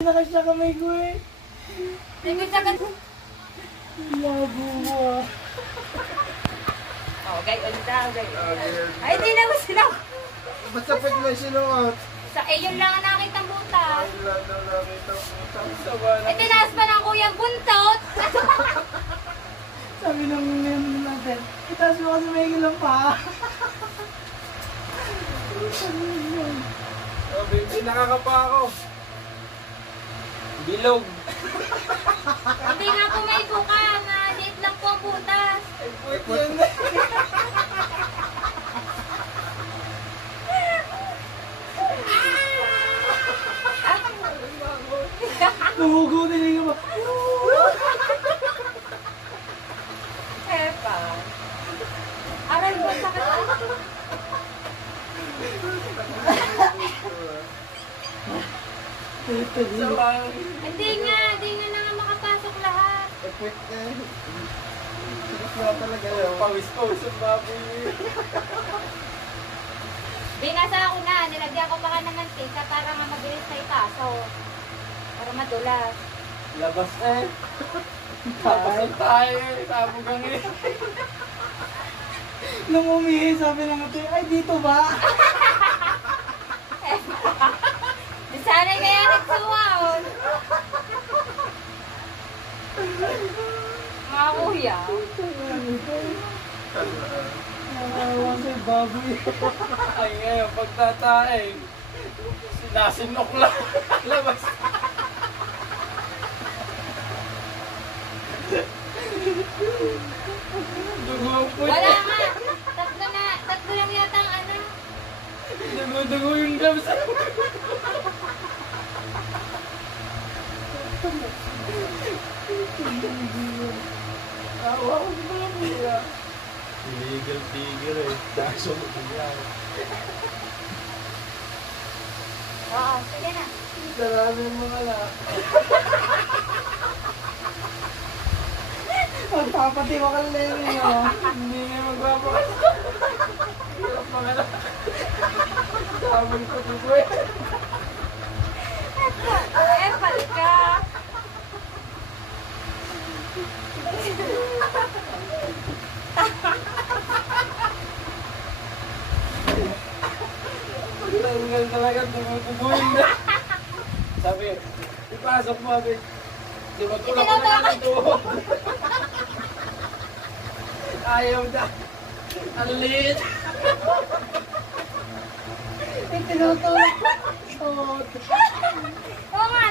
Nakasya kamay ko eh. Nagkagsagan. Labo mo ah. Oh, gayon daw, gayon. Ay, di na mo sila. Basta pwede lang sinuot. Sa yun lang ang nakitang butas. Ay, lang daw nakita mo. Eh, tinaas pa ng kuyang buntot. Sabi ng member natin, itaas mo kasi may ilang pa. Oh, baby, nakakapa ako. Bilog. Hindi nga po may buka. Liit lang po ang butas. Ay, pwede yan. Numugo na yung ba? Epa. Aray ba sakit? Hindi nga na makapasok lahat. Ay, pwede. Sinis na talaga yun. Pawis-pawis ang baboy. Binasa ako na. Nilagyan ko pa ka ng mantika para nga mabilis na ipasok. Para madulas. Labas eh. Tapos tayo eh. Sabugang eh. Nung umihi, sabi ng ate, ay dito ba? Sana kaya nagsuwaon. Mga kuya. Nakawa sa baboy. Ay, ngayon, pagtataing, sinasinok lang. Labas. Dugo po. Wala nga. Tatlo lang yata ang ano. Dugo yung gloves. Awa ko sa mga pila. Tigil eh. Kaso mo bigyan. Oo, sige na. Darami yung mga la. Magpapatiwa ka lang yun oh. Hindi nga magpapakas. Hirap mga la. Sabon ko dugo eh. Balik ka. Pagtanggal talaga, dugo-duguin na. Sabi, ipasok mo, sabi. Di ba tulak ko na lang ito? Ayaw na. Ang liit. Tinutulog. Oo nga,